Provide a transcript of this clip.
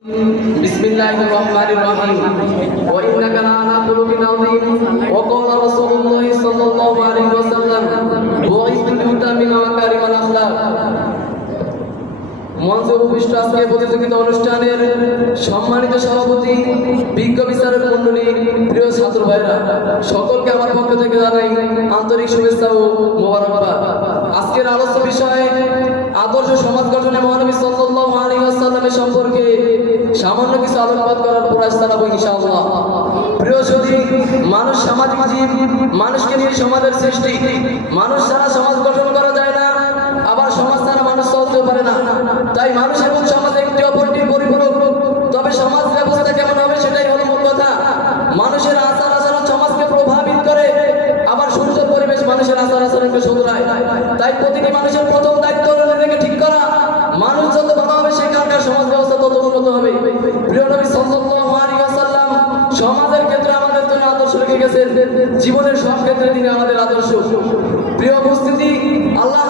بسم الله الرحمن الرحيم وإنك لعلى خلق عظيم وقال رسول الله صلى الله عليه وسلم بعثت لأتمم مكارم الأخلاق মঞ্চে উপবিষ্ট আজকে প্রতিযোগিতা অনুষ্ঠানের সম্মানিত সভাপতি বিজ্ঞ বিচারক মন্ডলী প্রিয় ছাত্র ভাইরা সকলকে আমার পক্ষ থেকে জানাই আন্তরিক শুভেচ্ছা ও মোবারকবাদ আজকের আলোচ্য বিষয় আদর্শ সমাজ গঠনে মহানবী সাল্লাল্লাহু আলাইহি ওয়াসাল্লামের সম্পর্কে সামান্য কিছু আলোকপাত করার প্রয়াস চালাবো ইনশাআল্লাহ। প্রিয় সদী, মানুষ সামাজিক জীব, মানুষকে নিয়ে সমাজের সৃষ্টি। মানুষ ছাড়া সমাজ গঠন করা যায় না, আবার সমাজ ছাড়া মানুষ চলতে পারে না। তাই মানুষ এবং সমাজ একটি অপরটির পরিপূরক। তবে সমাজ ব্যবস্থা কেমন হবে সেটাই হলো মূল কথা। মানুষের আচার আচরণ সমাজকে প্রভাবিত করে, আবার সুন্দর পরিবেশ মানুষের আচার আচরণকে শুধরায়। তাই প্রতিটি মানুষের প্রথম দায়িত্ব হলো সমাজের ক্ষেত্রে আমাদের জন্য আদর্শ রেখে গেছেন, জীবনের সব ক্ষেত্রে তিনি আমাদের আদর্শ। প্রিয় উপস্থিতি, আল্লাহ